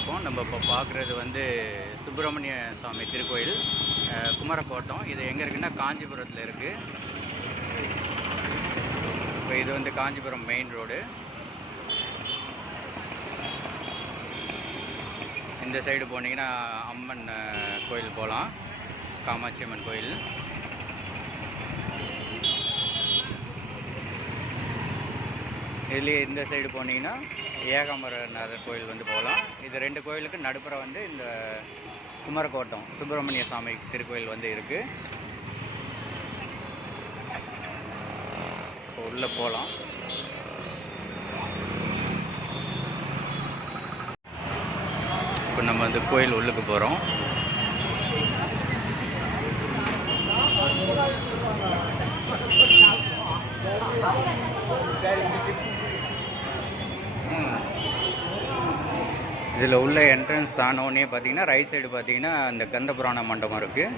வணக்கம் நம்ம இப்போ பார்க்குறது வந்து சுப்பிரமணிய சுவாமி திருக்கோயில் குமரக்கோட்டம். இது எங்கே இருக்குன்னா காஞ்சிபுரத்தில் இருக்குது இப்போ இது வந்து காஞ்சிபுரம் மெயின் ரோடு இந்த சைடு போனீங்கன்னா அம்மன் கோயில் போகலாம் காமாட்சி அம்மன் கோயில். இதுலேயே இந்த சைடு போனீங்கன்னா ஏகாம்பரநாதர் கோயில் வந்து போகலாம். இது ரெண்டு கோயிலுக்கு நடுப்புற வந்து இந்த குமரக்கோட்டம் சுப்பிரமணிய சுவாமி திருக்கோயில் வந்து இருக்குது உள்ளே போகலாம் இப்போ நம்ம வந்து கோயில் உள்ளுக்கு போகிறோம் இதில் உள்ள என்ட்ரன்ஸ் ஆனோடனே பார்த்தீங்கன்னா ரைட் சைடு பார்த்தீங்கன்னா அந்த கந்த புராண மண்டபம் இருக்குது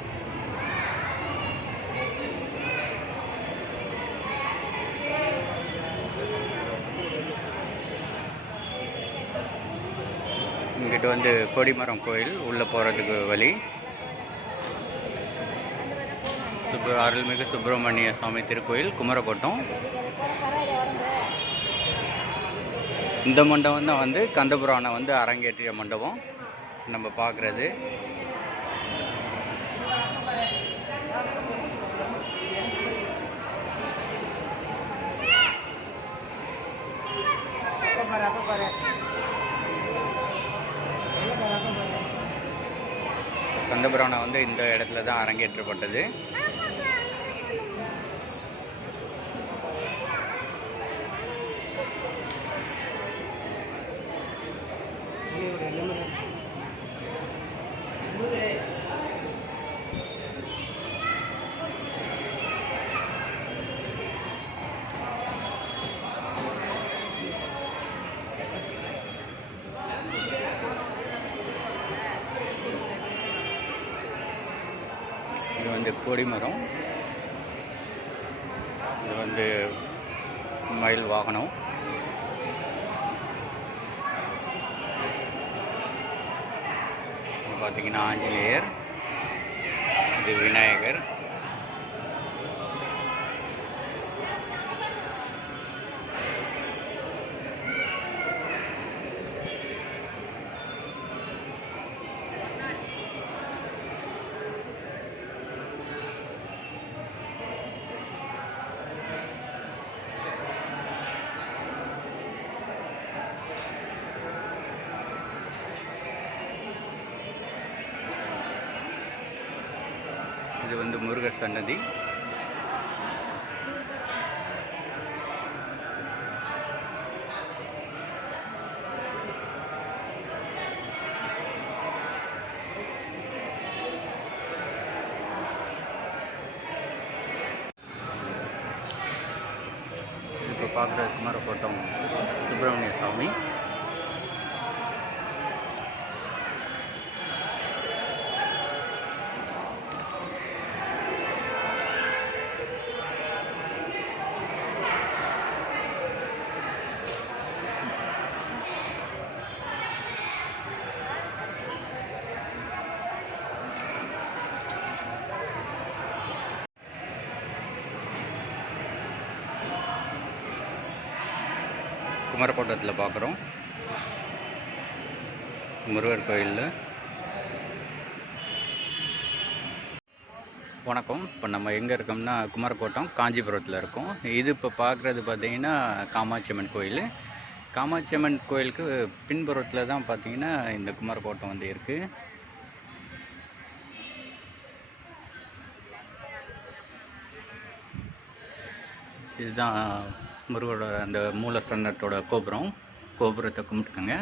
இங்கிட்டு வந்து கொடிமரம் கோயில் உள்ளே போகிறதுக்கு வழி. சுப்ர அருள்மிகு சுப்பிரமணிய சுவாமி திருக்கோயில் குமரக்கோட்டம் இந்த மண்டபம் தான் வந்து கந்தபுராணம் வந்து அரங்கேற்றிய மண்டபம். நம்ம பார்க்குறது. கந்தபுராணம் வந்து இந்த இடத்துல தான் அரங்கேற்றப்பட்டது. கொடிமரம் இது வந்து மயில் வாகனம். பார்த்தீங்கன்னா ஆஞ்சநேயர் இது விநாயகர். இது வந்து முருகர் சன்னதி இப்போ பார்க்குற குமாரக்கோட்டம் சுப்பிரமணிய குமரக்கோட்டத்தில் பார்க்குறோம். முருகர் கோயிலில். வணக்கம். இப்போ நம்ம எங்கே இருக்கோம்னா குமரக்கோட்டம் காஞ்சிபுரத்தில் இருக்கோம். இது இப்போ பார்க்குறது பார்த்திங்கன்னா காமாட்சி அம்மன் கோயில். காமாட்சி அம்மன் கோயிலுக்கு பின்புறத்தில் தான் பார்த்தீங்கன்னா இந்த குமரக்கோட்டம் வந்து இருக்குது இதுதான் முருகரோட அந்த மூலஸ்தானத்தோட கோபுரம் கோபுரத்தை கும்பிட்டுக்கோங்க.